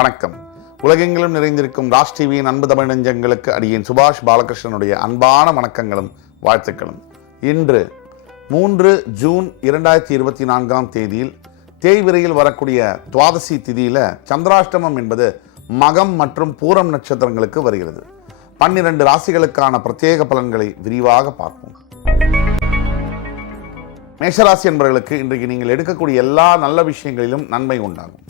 வணக்கம். உலகெங்கிலும் நிறைந்திருக்கும் ராஜ் டிவியின் அன்பு தமிழ் நெஞ்சங்களுக்கு அடியேன் சுபாஷ் பாலகிருஷ்ணனுடைய அன்பான வணக்கங்களும் வாழ்த்துக்களும். இன்று 3 ஜூன் 2024 தேதியில் தேய்விரையில் வரக்கூடிய துவாதசி திதியில் சந்திராஷ்டமம் என்பது மகம் மற்றும் பூரம் நட்சத்திரங்களுக்கு வருகிறது. 12 ராசிகளுக்கான பிரத்யேக பலன்களை விரிவாக பார்ப்போம். மேஷராசி என்பவர்களுக்கு இன்றைக்கு நீங்கள் எடுக்கக்கூடிய எல்லா நல்ல விஷயங்களிலும் நன்மை உண்டாகும்.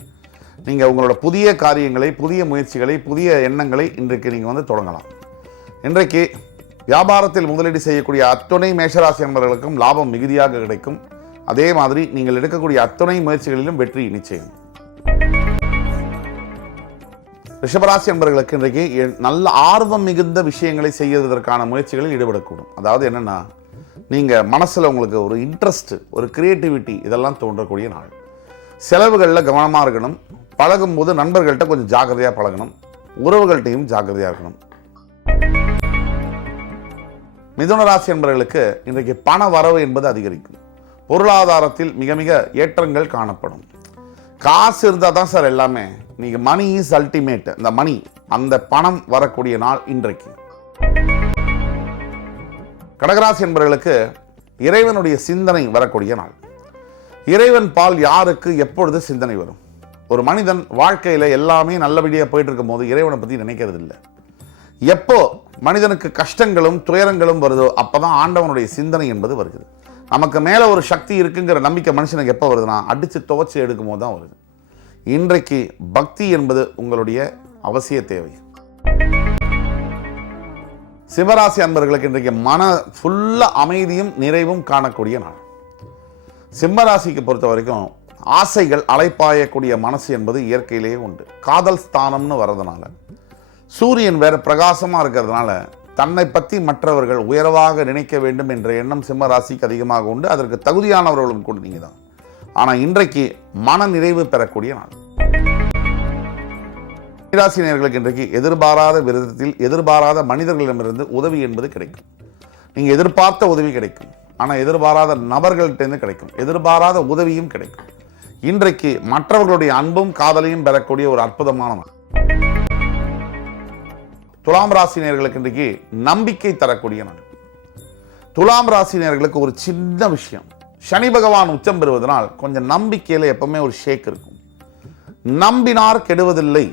நீங்கள் உங்களோட புதிய காரியங்களை, புதிய முயற்சிகளை, புதிய எண்ணங்களை இன்றைக்கு நீங்கள் தொடங்கலாம். இன்றைக்கு வியாபாரத்தில் முதலீடு செய்யக்கூடிய அத்துணை மேஷராசி என்பவர்களுக்கும் லாபம் மிகுதியாக கிடைக்கும். அதே மாதிரி நீங்கள் எடுக்கக்கூடிய அத்துணை முயற்சிகளிலும் வெற்றி நிச்சயம். ரிஷபராசி என்பவர்களுக்கு இன்றைக்கு நல்ல ஆர்வம் மிகுந்த விஷயங்களை செய்வதற்கான முயற்சிகளில் ஈடுபடக்கூடும். அதாவது என்னன்னா, நீங்கள் மனசில் உங்களுக்கு ஒரு இன்ட்ரெஸ்ட், ஒரு கிரியேட்டிவிட்டி இதெல்லாம் தோன்றக்கூடிய நாள். செலவுகளில் கவனமாக இருக்கணும். பழகும்போது நண்பர்கள்ட்ட கொஞ்சம் ஜாக்கிரதையாக பழகணும். உறவுகள்கிட்டையும் ஜாக்கிரதையாக இருக்கணும். மிதுன ராசி என்பவர்களுக்கு இன்றைக்கு பண வரவு என்பது அதிகரிக்கும். பொருளாதாரத்தில் மிக மிக ஏற்றங்கள் காணப்படும். காசு இருந்தால் தான் சார் எல்லாமே. நீங்கள் மணி இஸ் அல்டிமேட். அந்த பணம் வரக்கூடிய நாள் இன்றைக்கு. கடகராசி என்பவர்களுக்கு இறைவனுடைய சிந்தனை வரக்கூடிய நாள். இறைவன் பால் யாருக்கு எப்பொழுது சிந்தனை வரும்? ஒரு மனிதன் வாழ்க்கையில் எல்லாமே நல்லபடியாக போயிட்டு இருக்கும் போது இறைவனை பற்றி நினைக்கிறது இல்லை. எப்போ மனிதனுக்கு கஷ்டங்களும் துயரங்களும் வருதோ அப்போதான் ஆண்டவனுடைய சிந்தனை என்பது வருகிறது. நமக்கு மேலே ஒரு சக்தி இருக்குங்கிற நம்பிக்கை மனுஷனுக்கு எப்போ வருதுன்னா, அடித்து துவச்சி எடுக்கும் போது தான் வருது. இன்றைக்கு பக்தி என்பது உங்களுடைய அவசிய தேவை. சிம்மராசி அன்பர்களுக்கு இன்றைக்கு மன ஃபுல்லாக அமைதியும் நிறைவும் காணக்கூடிய நாள். சிம்மராசிக்கு பொறுத்த வரைக்கும் ஆசைகள் அலைப்பாயக்கூடிய மனசு என்பது இயற்கையிலேயே உண்டு. காதல் ஸ்தானம்னு வர்றதுனால, சூரியன் வேற பிரகாசமாக இருக்கிறதுனால தன்னை பற்றி மற்றவர்கள் உயர்வாக நினைக்க வேண்டும் என்ற எண்ணம் சிம்ம ராசிக்கு அதிகமாக உண்டு. அதற்கு தகுதியானவர்களும் கூட நீங்கள் தான். ஆனால் இன்றைக்கு மன நிறைவு பெறக்கூடிய நாள். ராசினியர்களுக்கு இன்றைக்கு எதிர்பாராத விதத்தில் எதிர்பாராத மனிதர்களிடமிருந்து உதவி என்பது கிடைக்கும். நீங்கள் எதிர்பார்த்த உதவி கிடைக்கும். ஆனால் எதிர்பாராத நபர்கள்ட்டேருந்து கிடைக்கும். எதிர்பாராத உதவியும் கிடைக்கும். இன்றைக்கு மற்றவர்களுடைய அன்பும் காதலையும் பெறக்கூடிய ஒரு அற்புதமான நாள். துலாம் ராசினியர்களுக்கு இன்றைக்கு நம்பிக்கை தரக்கூடிய நாள். துலாம் ராசினியர்களுக்கு ஒரு சின்ன விஷயம், சனி பகவான் உச்சம் பெறுவதனால் கொஞ்சம் நம்பிக்கையில் எப்பவுமே ஒரு ஷேக் இருக்கும். நம்பினார் கெடுவதில்லை,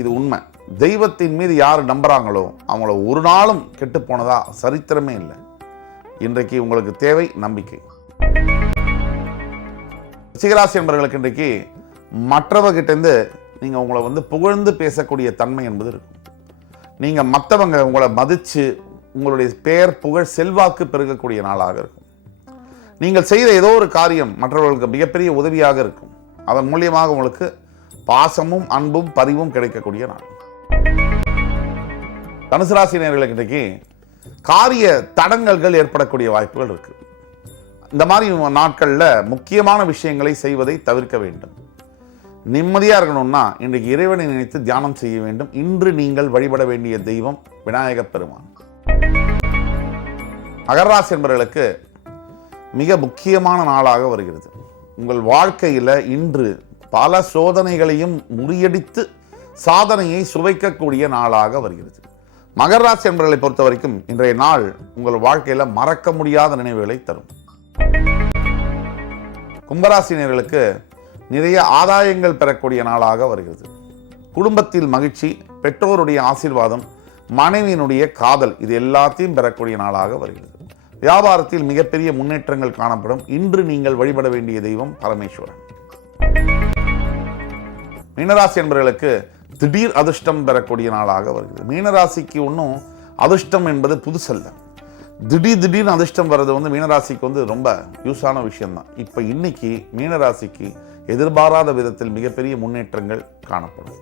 இது உண்மை. தெய்வத்தின் மீது யார் நம்புறாங்களோ அவங்கள ஒரு நாளும் கெட்டு போனதா சரித்திரமே இல்லை. இன்றைக்கு உங்களுக்கு தேவை நம்பிக்கை. ரிஷிகராசி என்பவர்களுக்கு இன்றைக்கு மற்றவர்கிட்டேருந்து நீங்கள் உங்களை புகழ்ந்து பேசக்கூடிய தன்மை என்பது இருக்கும். நீங்கள் மற்றவங்க உங்களை மதித்து உங்களுடைய பெயர் புகழ் செல்வாக்கு பெருகக்கூடிய நாளாக இருக்கும். நீங்கள் செய்த ஏதோ ஒரு காரியம் மற்றவர்களுக்கு மிகப்பெரிய உதவியாக இருக்கும். அதன் மூலியமாக உங்களுக்கு பாசமும் அன்பும் பரிவும் கிடைக்கக்கூடிய நாள். தனுசு ராசினியர்களுக்கு இன்றைக்கு காரிய தடங்கல்கள் ஏற்படக்கூடிய வாய்ப்புகள் இருக்கு. இந்த மாதிரி நாட்களில் முக்கியமான விஷயங்களை செய்வதை தவிர்க்க வேண்டும். நிம்மதியாக இருக்கணும்னா இன்றைக்கு இறைவனை நினைத்து தியானம் செய்ய வேண்டும். இன்று நீங்கள் வழிபட வேண்டிய தெய்வம் விநாயக பெருமான். மகராசி என்பவர்களுக்கு மிக முக்கியமான நாளாக வருகிறது. உங்கள் வாழ்க்கையில் இன்று பல சோதனைகளையும் முறியடித்து சாதனையை சுவைக்கக்கூடிய நாளாக வருகிறது. மகர ராசி என்பவர்களை பொறுத்த வரைக்கும் இன்றைய நாள் உங்கள் வாழ்க்கையில் மறக்க முடியாத நினைவுகளை தரும். கும்பராசினியர்களுக்கு நிறைய ஆதாயங்கள் பெறக்கூடிய நாளாக வருகிறது. குடும்பத்தில் மகிழ்ச்சி, பெற்றோருடைய ஆசீர்வாதம், மனைவியினுடைய காதல், இது எல்லாத்தையும் பெறக்கூடிய நாளாக வருகிறது. வியாபாரத்தில் மிகப்பெரிய முன்னேற்றங்கள் காணப்படும். இன்று நீங்கள் வழிபட வேண்டிய தெய்வம் பரமேஸ்வரன். மீனராசி என்பவர்களுக்கு திடீர் அதிர்ஷ்டம் பெறக்கூடிய நாளாக வருகிறது. மீனராசிக்கு ஒன்றும் அதிர்ஷ்டம் என்பது புதுசல்ல. திடீர்னு அதிர்ஷ்டம் வர்றது மீனராசிக்கு ரொம்ப யூஸான விஷயம்தான். இப்போ இன்னைக்கு மீனராசிக்கு எதிர்பாராத விதத்தில் மிகப்பெரிய முன்னேற்றங்கள் காணப்படும்.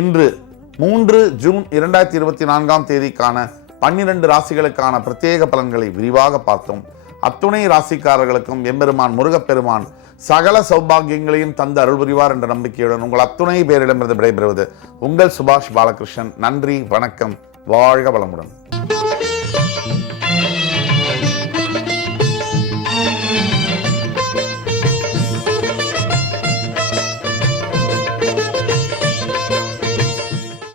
இன்று 3 ஜூன் 2024 தேதிக்கான 12 ராசிகளுக்கான பிரத்யேக பலன்களை விரிவாக பார்த்தோம். அத்துணை ராசிக்காரர்களுக்கும் எம்பெருமான் முருகப்பெருமான் சகல சௌபாகியங்களையும் தந்து அருள் புரிவார் என்ற நம்பிக்கையுடன் உங்கள் அத்துணை பேரிடமிருந்து விடைபெறுவது உங்கள் சுபாஷ் பாலகிருஷ்ணன். நன்றி, வணக்கம், வாழ்க வளமுடன்.